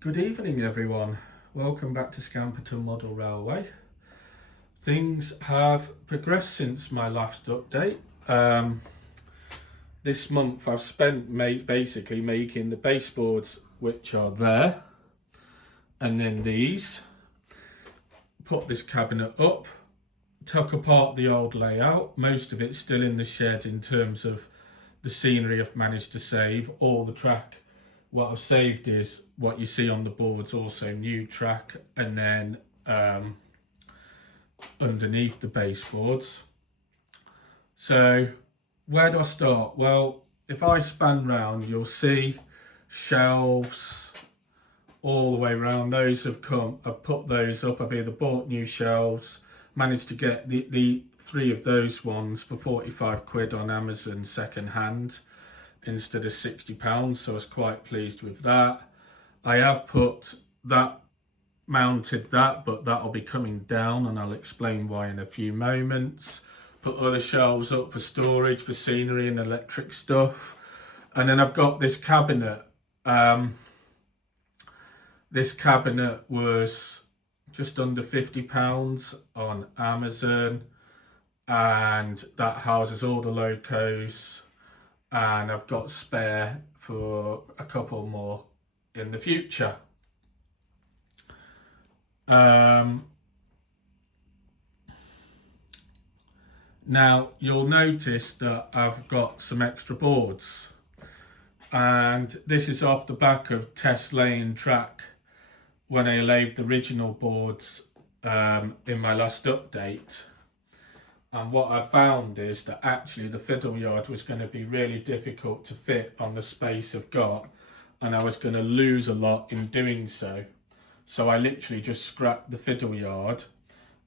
Good evening everyone, welcome back to Scamperton Model Railway. Things have progressed since my last update. This month I've spent basically making the baseboards which are there, and then these. Put this cabinet up, took apart the old layout, most of it's still in the shed in terms of the scenery I've managed to save. All the track what I've saved is what you see on the boards, also new track, and then underneath the baseboards. So where do I start? Well, if I span round, you'll see shelves all the way around. Those have come, I've put those up. I've either bought new shelves, managed to get the three of those ones for 45 quid on Amazon second hand instead of £60, so I was quite pleased with that. I have put that, mounted that, but that'll be coming down and I'll explain why in a few moments. Put other shelves up for storage for scenery and electric stuff, and then I've got this cabinet. This cabinet was just under £50 on Amazon, and that houses all the locos, and I've got spare for a couple more in the future. Now you'll notice that I've got some extra boards, and this is off the back of test laying track when I laid the original boards in my last update. And what I found is that actually the fiddle yard was going to be really difficult to fit on the space I've got, and I was going to lose a lot in doing so. So I literally just scrapped the fiddle yard,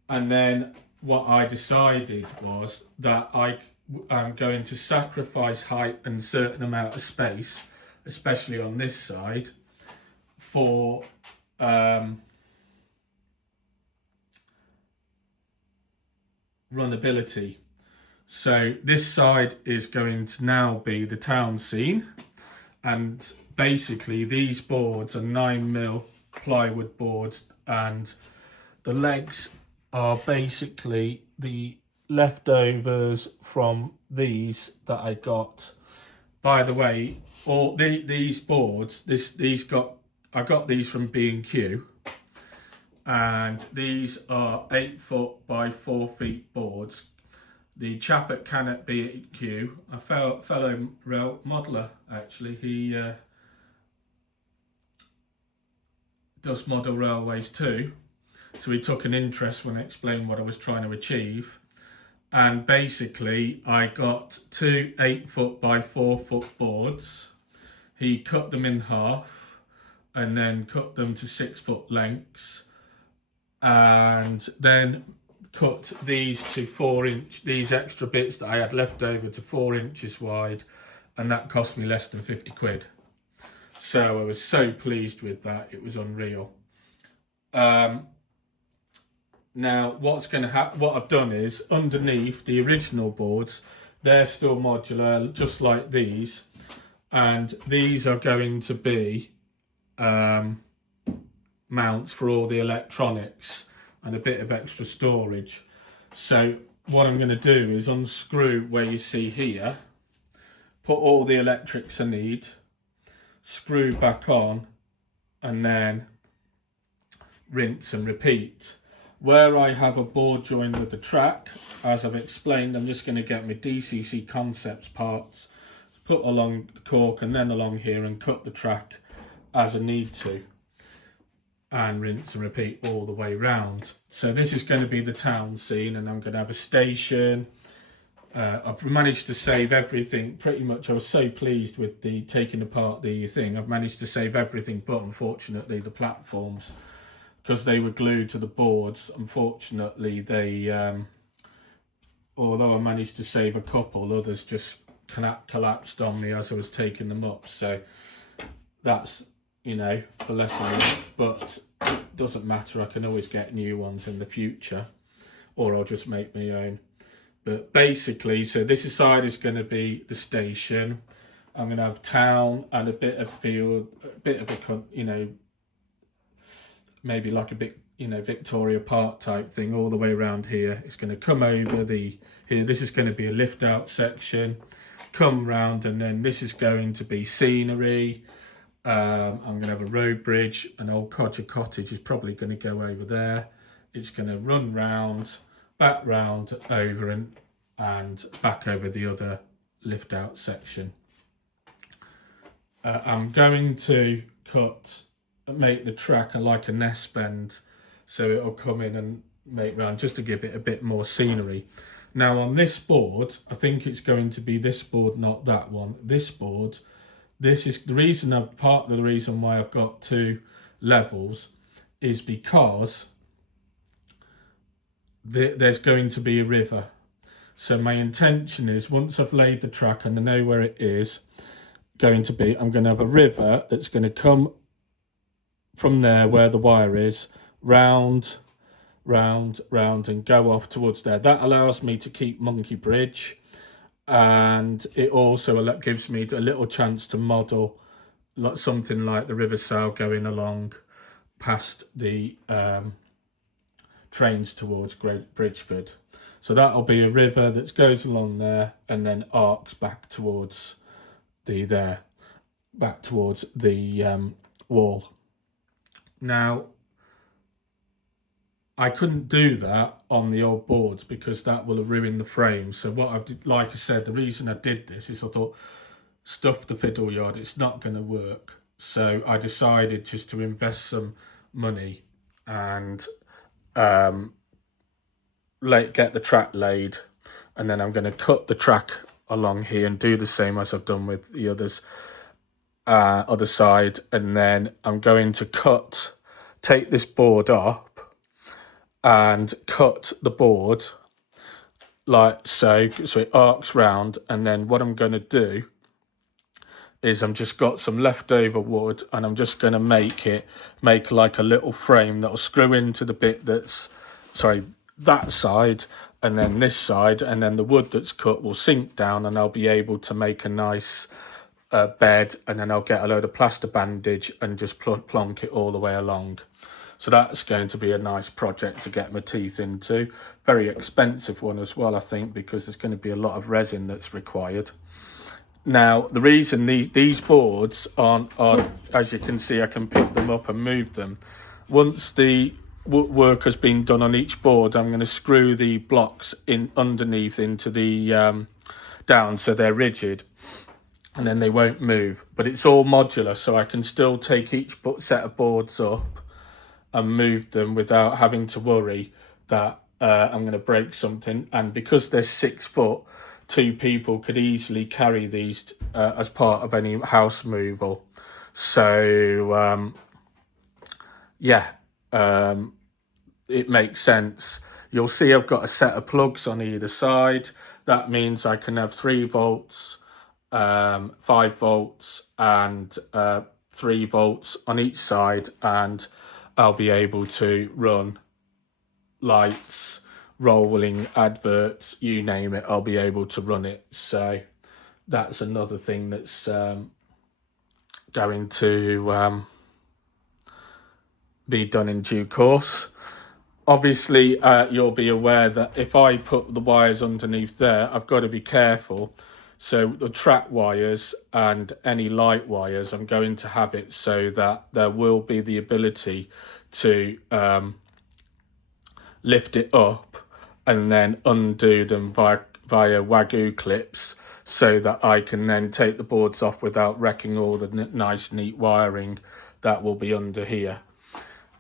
and then what I decided was that I'm going to sacrifice height and a certain amount of space, especially on this side, for runnability. So this side is going to now be the town scene, and basically these boards are 9mm plywood boards, and the legs are basically the leftovers from these that I got. By the way, all these boards, I got these from B&Q, and these are 8 foot by 4 feet boards. The chap at Cannock B&Q, a fellow modeler actually, he does model railways too, so he took an interest when I explained what I was trying to achieve. And basically I got two 8 foot by 4 foot boards. He cut them in half and then cut them to 6 foot lengths, and then cut these to 4-inch, these extra bits that I had left over to 4 inches wide, and that cost me less than 50 quid. So I was so pleased with that, it was unreal. Now what I've done is, underneath the original boards, they're still modular just like these, and these are going to be mounts for all the electronics and a bit of extra storage. So what I'm going to do is unscrew where you see here, put all the electrics I need, screw back on, and then rinse and repeat. Where I have a board joined with the track, as I've explained, I'm just going to get my DCC Concepts parts, put along the cork and then along here, and cut the track as I need to, and rinse and repeat all the way round. So this is going to be the town scene, and I'm going to have a station. I've managed to save everything pretty much. I was so pleased with the taking apart the thing. I've managed to save everything but unfortunately the platforms, because they were glued to the boards. Unfortunately they although I managed to save a couple, others just collapsed on me as I was taking them up. So that's, you know, a lesson, but it doesn't matter, I can always get new ones in the future, or I'll just make my own. But basically, so this side is going to be the station. I'm going to have town and a bit of field, a bit of a, you know, maybe like a bit, you know, Victoria Park type thing all the way around here. It's going to come over here. This is going to be a lift out section, come round, and then this is going to be scenery. I'm going to have a road bridge. An old codger cottage is probably going to go over there. It's going to run round, back round, over and back over the other lift out section. I'm going to make the track like a nest bend, so it'll come in and make round just to give it a bit more scenery. Now on this board, I think it's going to be this board, not that one. This board, this is the reason, part of the reason why I've got 2 levels is because there's going to be a river. So my intention is, once I've laid the track and I know where it is going to be, I'm going to have a river that's going to come from there where the wire is, round, and go off towards there. That allows me to keep Monkey Bridge, and it also gives me a little chance to model something like the River Sale going along past the trains towards Great Bridgeford. So that'll be a river that goes along there and then arcs back towards the wall. Now, I couldn't do that on the old boards because that will have ruined the frame. So what I've did, like I said, the reason I did this is I thought, stuff the fiddle yard, it's not going to work. So I decided just to invest some money and get the track laid, and then I'm going to cut the track along here and do the same as I've done with the other side, and then I'm going to take this board up and cut the board like so it arcs round. And then what I'm going to do is I'm just got some leftover wood, and I'm just going to make like a little frame that'll screw into the bit that side, and then this side, and then the wood that's cut will sink down, and I'll be able to make a nice bed, and then I'll get a load of plaster bandage and just plonk it all the way along. So that's going to be a nice project to get my teeth into. Very expensive one as well, I think, because there's going to be a lot of resin that's required. Now, the reason these boards aren't, as you can see, I can pick them up and move them. Once the work has been done on each board, I'm going to screw the blocks in underneath into the down so they're rigid, and then they won't move. But it's all modular, so I can still take each set of boards up and move them without having to worry that I'm going to break something. And because they're 6 foot, 2 people could easily carry these as part of any house moval. So it makes sense. You'll see I've got a set of plugs on either side. That means I can have 3 volts, 5 volts, and 3 volts on each side, and I'll be able to run lights, rolling, adverts, you name it, I'll be able to run it. So that's another thing that's going to be done in due course. Obviously, you'll be aware that if I put the wires underneath there, I've got to be careful. So the track wires and any light wires, I'm going to have it so that there will be the ability to lift it up and then undo them via Wagyu clips, so that I can then take the boards off without wrecking all the nice neat wiring that will be under here.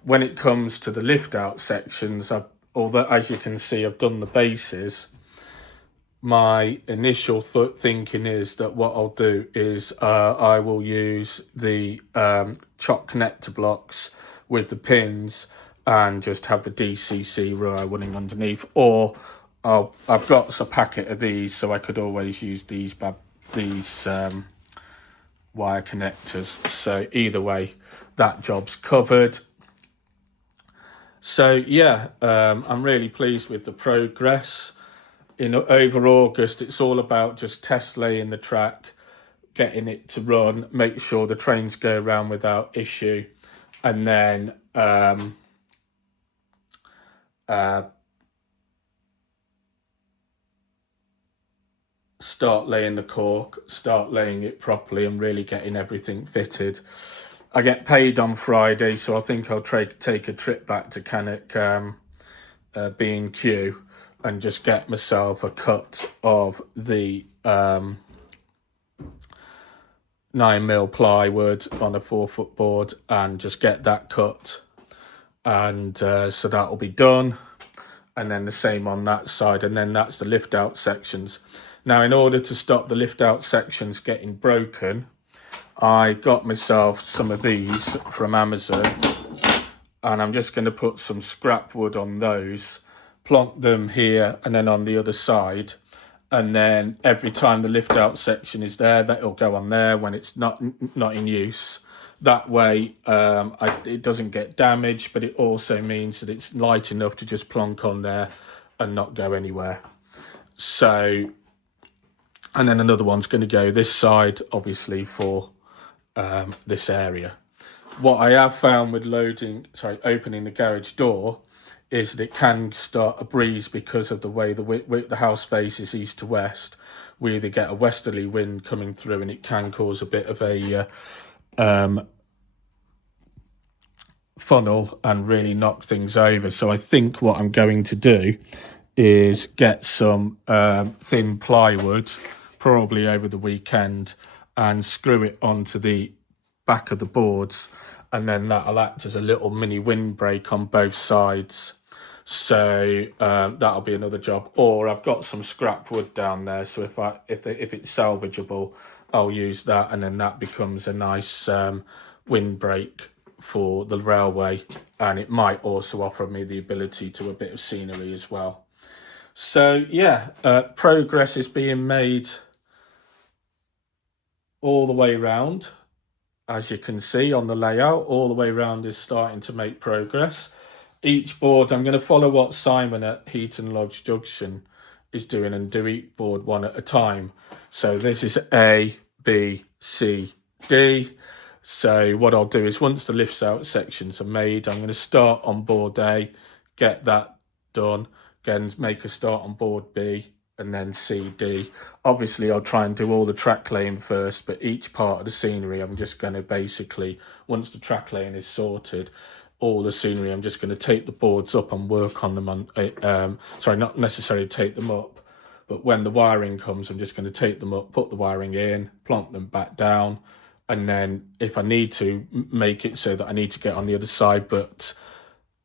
When it comes to the lift out sections, although as you can see I've done the bases, my initial thinking is that what I'll do is I will use the chock connector blocks with the pins and just have the DCC wire running underneath, or I've got a packet of these, so I could always use these wire connectors. So either way, that job's covered. So yeah, I'm really pleased with the progress. Over August, it's all about just test laying the track, getting it to run, make sure the trains go around without issue, and then start laying the cork, start laying it properly and really getting everything fitted. I get paid on Friday, so I think I'll take a trip back to Cannock B&Q and just get myself a cut of the 9mm plywood on a 4-foot board and just get that cut, and so that'll be done. And then the same on that side, and then that's the lift out sections. Now, in order to stop the lift out sections getting broken, I got myself some of these from Amazon, and I'm just going to put some scrap wood on those, plonk them here and then on the other side, and then every time the lift out section is there, that'll go on there when it's not in use. That way it doesn't get damaged, but it also means that it's light enough to just plonk on there and not go anywhere. So, and then another one's going to go this side, obviously, for this area. What I have found with opening the garage door is that it can start a breeze because of the way the house faces east to west. We either get a westerly wind coming through, and it can cause a bit of a funnel and really knock things over. So I think what I'm going to do is get some thin plywood, probably over the weekend, and screw it onto the back of the boards, and then that'll act as a little mini windbreak on both sides. So that'll be another job. Or I've got some scrap wood down there, so if it's salvageable, I'll use that, and then that becomes a nice windbreak for the railway, and it might also offer me the ability to a bit of scenery as well. So yeah, progress is being made all the way round. As you can see on the layout, all the way around is starting to make progress. Each board, I'm going to follow what Simon at Heaton Lodge Junction is doing and do each board one at a time. So this is A, B, C, D. So what I'll do is once the lifts out sections are made, I'm going to start on board A, get that done, again make a start on board B, and then C, D. Obviously, I'll try and do all the track laying first, but each part of the scenery, I'm just going to basically, once the track laying is sorted, all the scenery, I'm just going to take the boards up and work on them on, not necessarily take them up, but when the wiring comes, I'm just going to take them up, put the wiring in, plonk them back down, and then if I need to, make it so that I need to get on the other side, but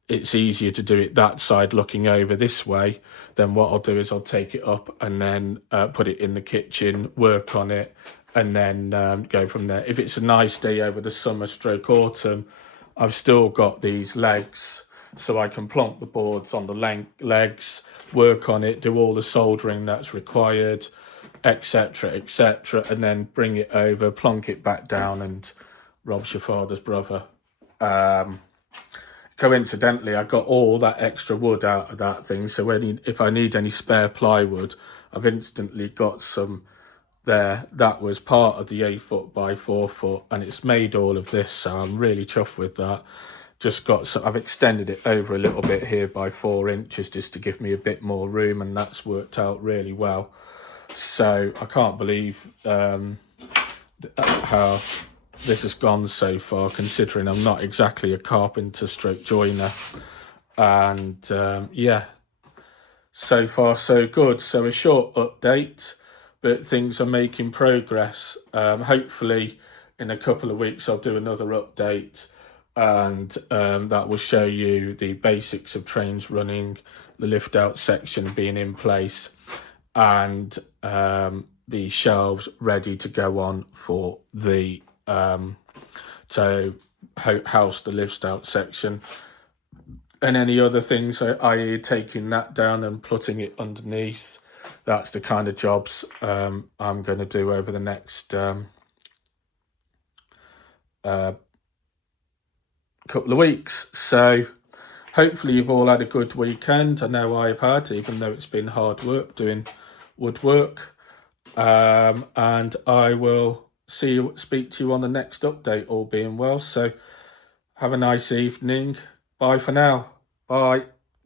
it's easier to do it that side looking over this way, then what I'll do is I'll take it up and then put it in the kitchen, work on it, and then go from there. If it's a nice day over the summer stroke autumn, I've still got these legs, so I can plonk the boards on the legs, work on it, do all the soldering that's required, etc, and then bring it over, plonk it back down, and Rob's your father's brother. Coincidentally, I got all that extra wood out of that thing, so if I need any spare plywood, I've instantly got some there. That was part of the 8-foot by 4-foot, and it's made all of this, so I'm really chuffed with that. I've extended it over a little bit here by 4 inches just to give me a bit more room, and that's worked out really well. So I can't believe how this has gone so far, considering I'm not exactly a carpenter stroke joiner. And yeah, so far so good. So a short update, but things are making progress. Hopefully in a couple of weeks I'll do another update, and that will show you the basics of trains running, the lift out section being in place, and the shelves ready to go on for the to house the lift out section, and any other things, i.e. taking that down and putting it underneath. That's the kind of jobs I'm going to do over the next couple of weeks. So hopefully you've all had a good weekend. I know I've had, even though it's been hard work doing woodwork. And I will speak to you on the next update, all being well. So Have a nice evening. Bye for now. Bye.